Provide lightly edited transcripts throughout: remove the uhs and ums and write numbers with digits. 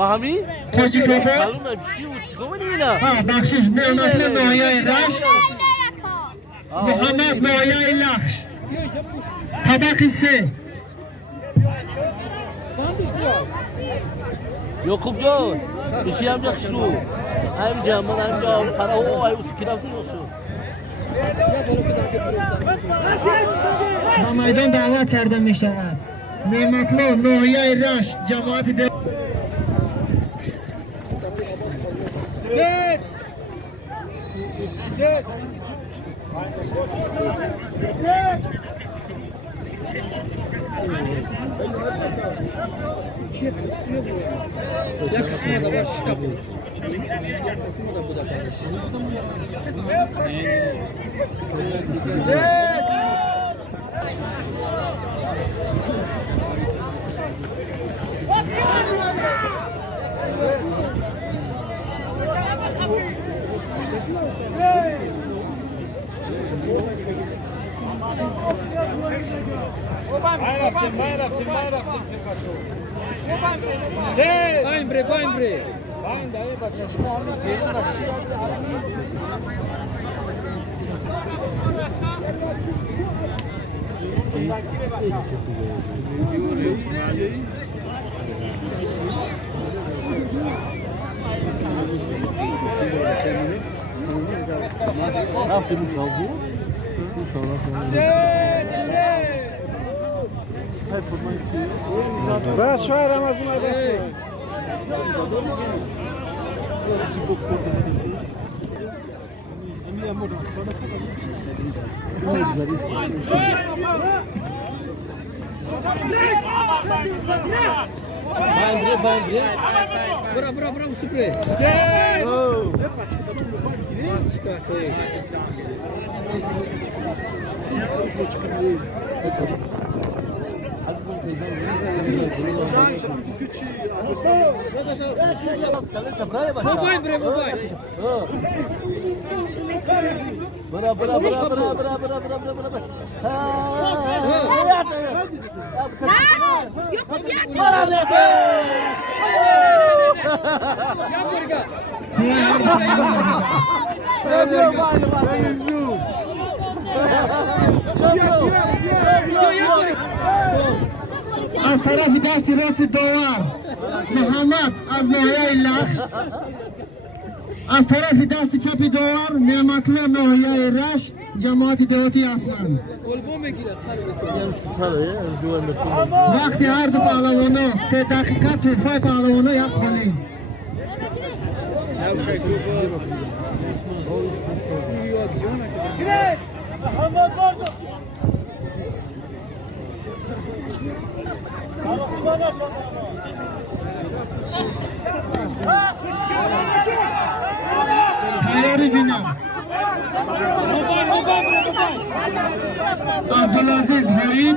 فهمی؟ توجی کبود؟ بخشش نعمت نایه رش محمد نایه لخش طبقی 3 یعقوب جان بشی هم جخش رو هم جمعان هم جمعان خرا او های اوسکی رفتی شو با میدان دعوت کرده می شود نعمتلو نایه رش جماعت بس شوهرم از اونای بس برو سپری از طرف دست راست داور محمد از ناحیه لخش از طرف دست چپ داور نعمتله ناحیه رش جماعت دهاتی اسمن وقتی هر دو پهلوانا 3 دقیقه توفای پهلوانا یک خانه محمد بردو تیاری بینم عبدالعزیز حرید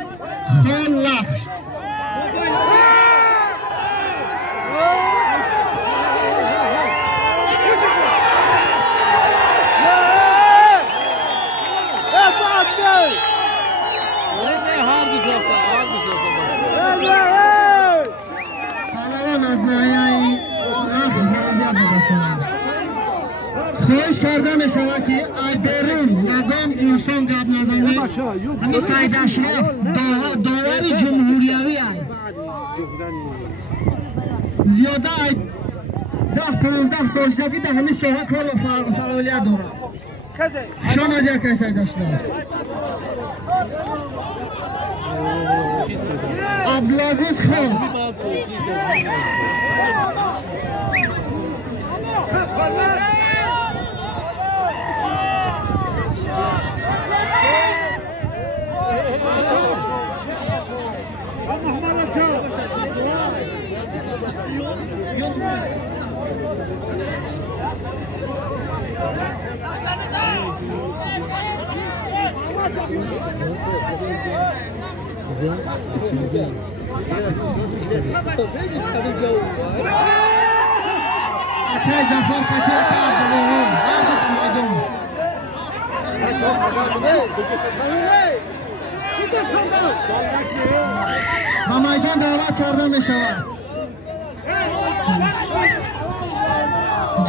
خان لخش پهلوان از ناحیه لخش بالا برسند خواهش کرده می شود که ای بیرون یگان انسان گپ نزنه همین سید اشرف داور جمهوریوی ای زیاده ای 10-15 سالگی در همین ساحه کار و فعالیت دارد شما دیگه سید اشرف عبدالعزیز خان Atay Zafar Katir Abdülhamid و میدان دعوت کرده می شود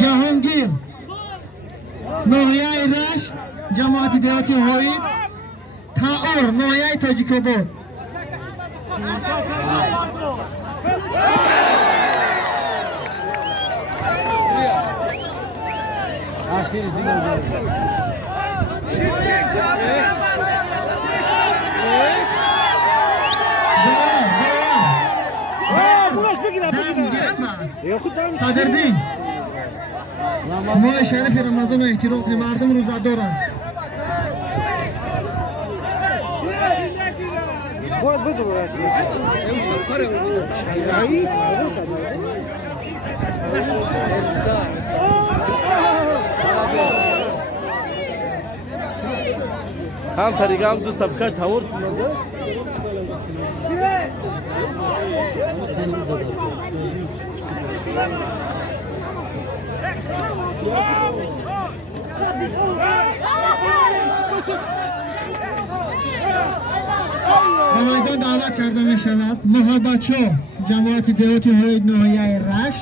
جهانگیر ناحیه رش جماعت دیهاتی هوید تاور ناحیه تاجیک‌آباد صدردین ماه شریف رمضان و احترام کنیم مردم روزدارن باید بده باید هم طریقه هم دو سبکه تاور سنده به میدان دعوت کرده می شود محبتشو جماعت دیهاتی هوید ناحیه رش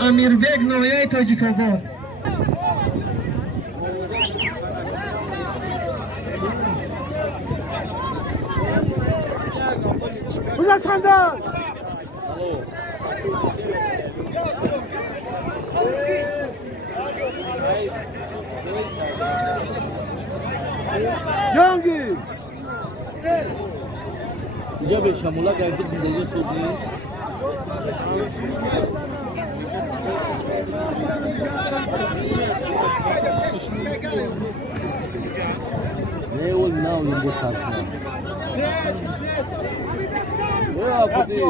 امیربگ ناحیه تاجیک‌آباد جهانگیر اینجا به شمولا گرده زندگی صبحی نه اول نه اول اینجا خرکنم آفدی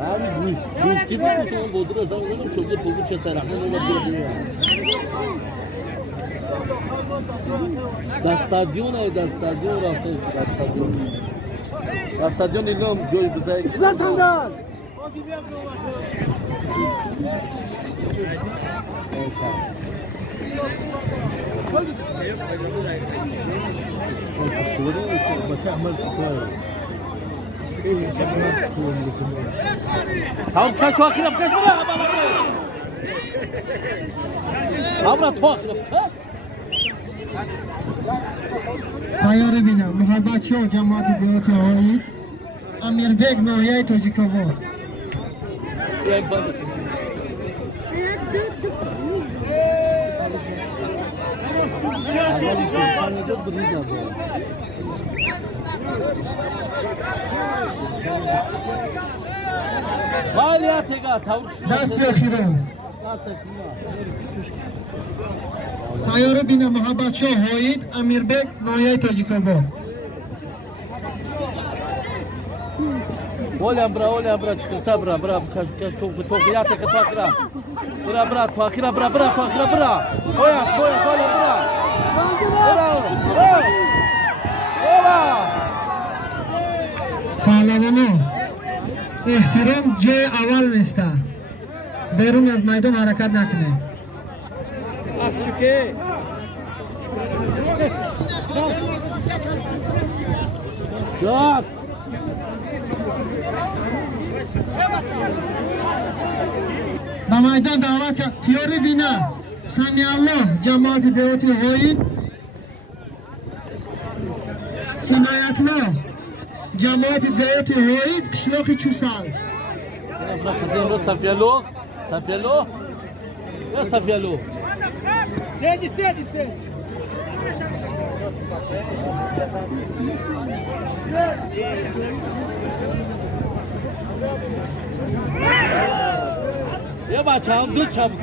همین روز کی بود که اون بودر از اون شده پوگو چه سرحنه نمی‌دونی دستادیون رفته دستادیون اینم جای بزرگ زندان Tamam kaç vakit yap kaç bana Tamam to تیار بینم محبتشو جماعت دیهاتی هوید امیربگ ناحیه تاجیک‌آباد دست اخیران تیار بینم محبتشو هوید امیربگ ناحیه تاجیک‌آباد ولا برا تشكرتا برا توقياتك تواكرا برا تواكرا برا ويا برا پهلوانان احترام جای اول نیسته بیرون از میدان حرکت نکنه Aşıke. Yok. به میدان دعوت کرد تیاری بینه سمی الله جماعت دیهاتی هوید عنایت الله جماعت دیهاتی هوید قشلاق چوسال Safyalo. Ya Safyalo. Istedi. Ya bacham düz çabuk.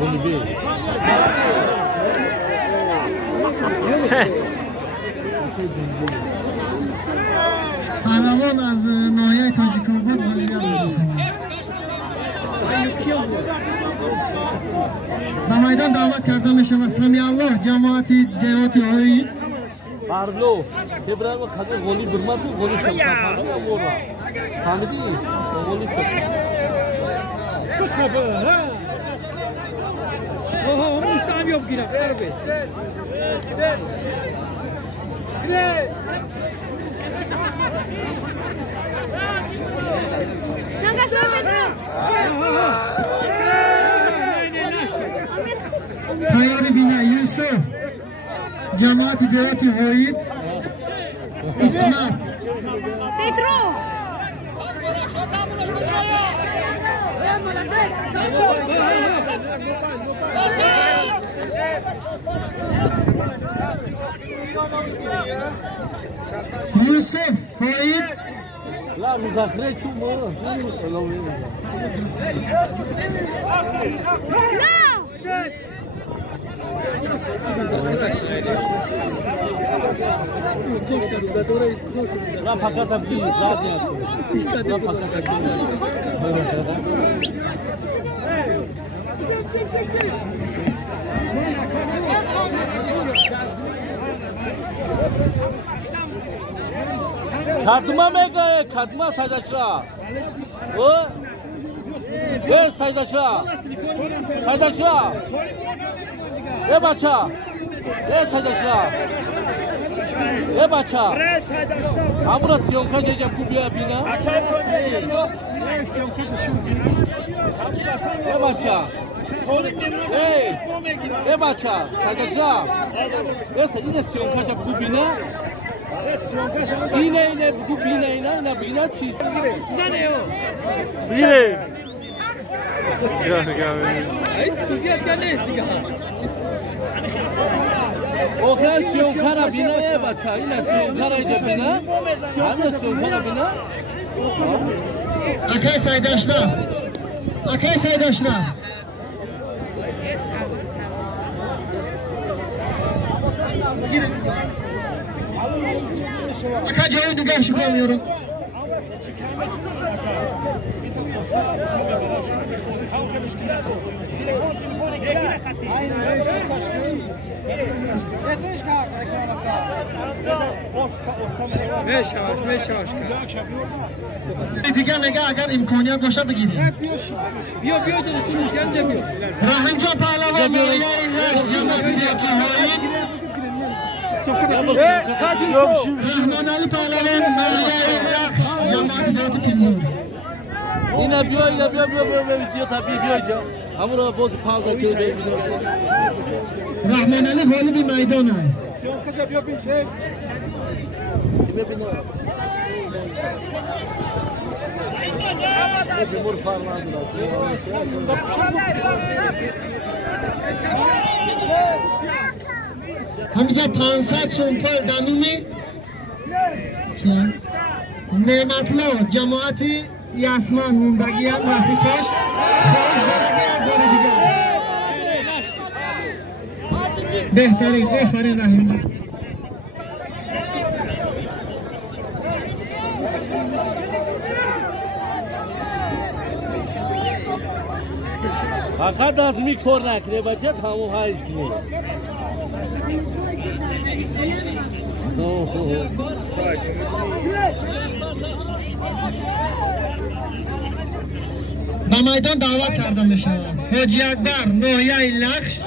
Bunu bir. پهلوان از ناحیه تاجیک‌آباد والیا میرسند به میدان دعوت کرده می شود سمی الله جماعت دیهاتی هوید Parlo. Tebrar mı kadar golü durmadı mı? Golü çok kapalı ya bu da. Hamidi, golü çok. Bu kapı ha. Oho, müşteri yok yine. Serbest. جماعت دیوت وحید اسمت Pedro! یوسف وحید لا مذاکره چون ما لا فقط ابلی زاد نیست لا فقط ابلی Kadma mega, kadma saydaşla. O, ve saydaşla. Saydaşla. Ve baça. Ve saydaşla. Ve baça. Amra siyonka jece kubiya bina. Ve baça. Ve baça. Saydaşla. Ve siyonka jece kubina. Bine bu bina çiz. Ne o? Bine. Ay Suriye'de ne istiyor? O kadar siyonkara binaya baça, yine siyonkara bina. Hani siyonkara bina? Akay saydaşlar. Akay saydaşlar. Akay cevabı diğer şey bulamıyorum. دیگه میگه اگر امکانیت باشه بگیریم بیا رهنجا پهلوان لایه جماعت دیگه هایی رحمان علی پهلوان لایه جماعت دیگه پیلور Yine bitiyor tabii bitiyor. Hamura boz pauza çözüyor. رحمان علی حالی بی میدان های همینجا 500 سومپل دانونی نعمتلا جماعتی یاسمان موندگیان رفیقاش خواهش داره بار دیگر بهترین آفرین رحیم فقط از میکر نکنه بچه همون هایش کنه به میدان دعوت کرده می شود حاجی اکبر ناحیه لخش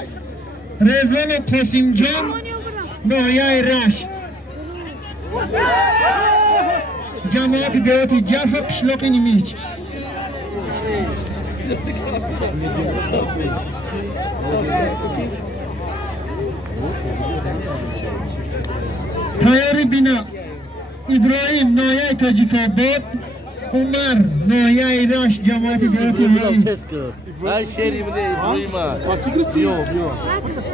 رضوان قاسم جان ناحیه رشت جماعت دیوت جعفر قشلاق نیمیچ تیاری بینا ابراهیم ناحیه تاجیک‌آباد عمر ناحیه رشت جماعت دیوت Ay şerimde İbrahim'a.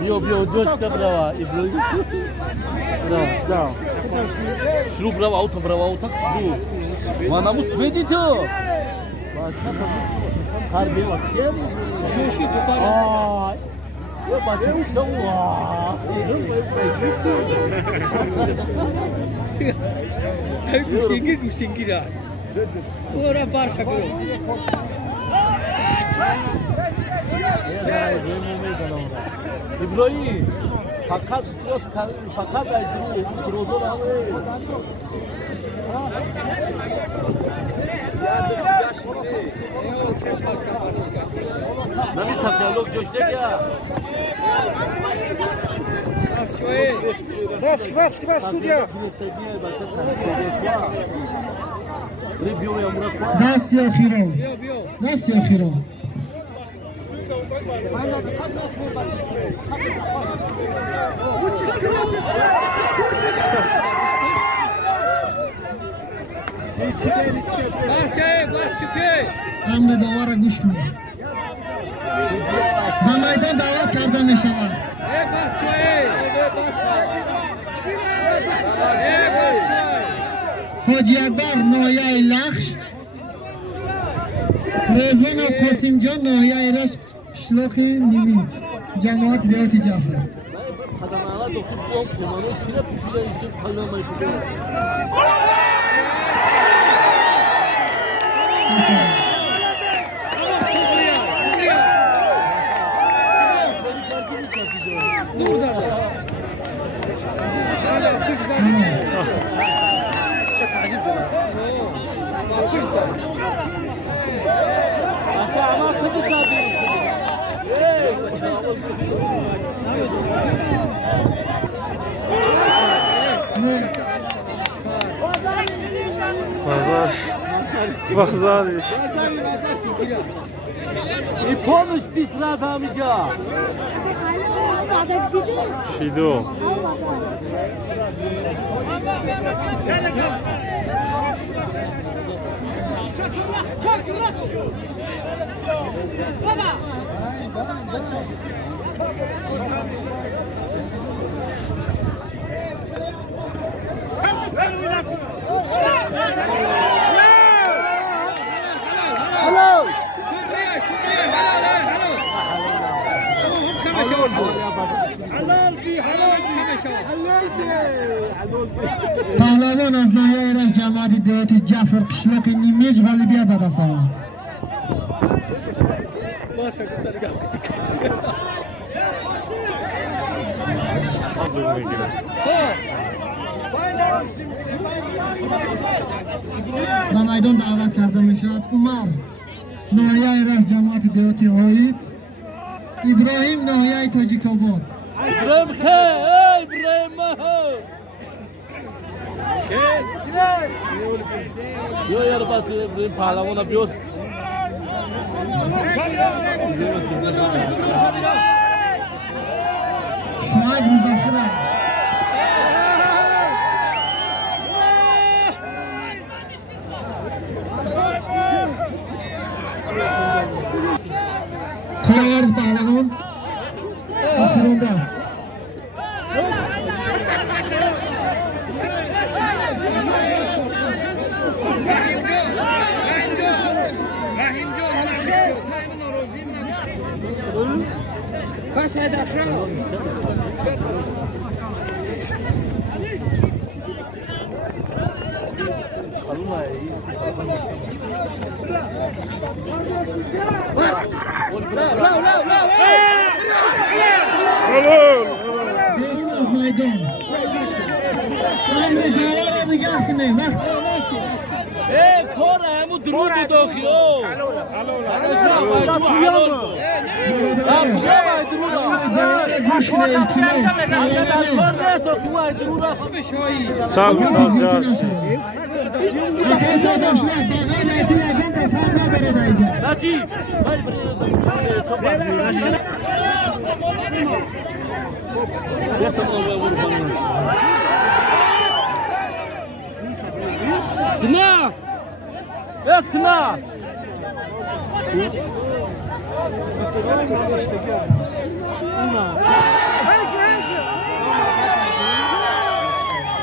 Bio, dosta brava İbrahim. Bravo. Şunu brava, auto şunu. Bana mı söyledi to? Harbi bak şey mi? Coşku tutar. Ay. Ya bacım tamam. Ay kusingir ya. Ora parça karo. İbrahim, fakat aydın prozor alır. Nami sakyalok coştek ya. Bas studia. دست یا خیرو دست یا خیرو امر داور گوش کنید. به میدان دعوت کرده می شود. حاجی اکبر ناحیه لخش، رضوان قاسم جان ناحیه رشت شلاخ نیمیج، جماعت دیاتی جعفر. Bazar. I pomyśl ty z radami ja. Shido. پهلوان از ناحیه رشت جماعت دیاتی جعفر قشلاق نیمیج غالبیت به دست آورد. به میدان دعوت کرده می شود عمر ناحیه رشت جماعت دیاتی هایید، ابراهیم ناحیه تاجیک آباد. ابراهیم خیر، ابراهیم مهو. Yo yar bas ابراهیم پهلوان بیاد. شاید مزخرف. خیار پهلوان آخرونده است. Passa da frente. بیرون از میدان. امر داور را نگاه کنید. کار همون درود داخیو. اسمع اسمع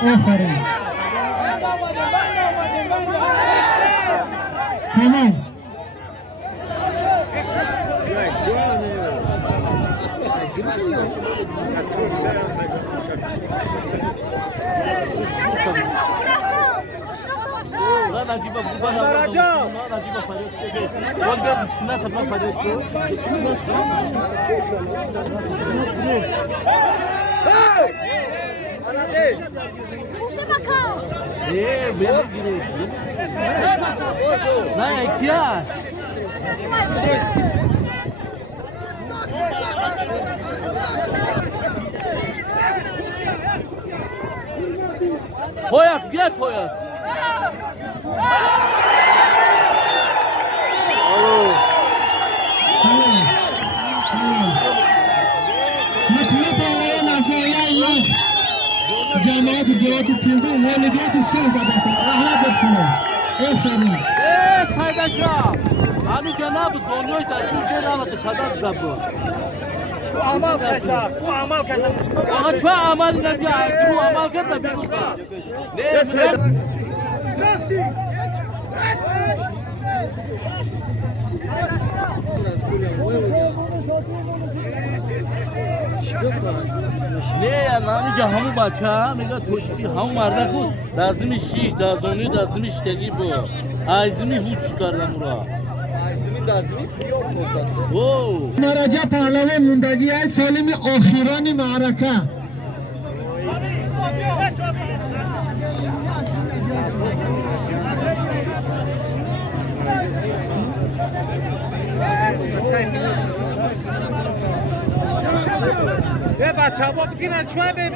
آفرین تمام Pojazd, gdzie pojazd? که پیلدو غالبیت صحبت است رحمت کنم آفرین سایدشا همین که نبود زونیوش در چون چه نامد شداد زبو Bu amal kasas, bu amal kasas. آقا چه عمل نگی تو عمل کرد بیرون نه یا نامی که همون بچه ها میگه توشتی همون مرده خود دازمی شیش دازونی دازمی شتگی بو ایزمی هوچ کردم را مراجع پهلوان موندگی های سالم آخران معرکه به بچه ها بگیرن چوه ببرون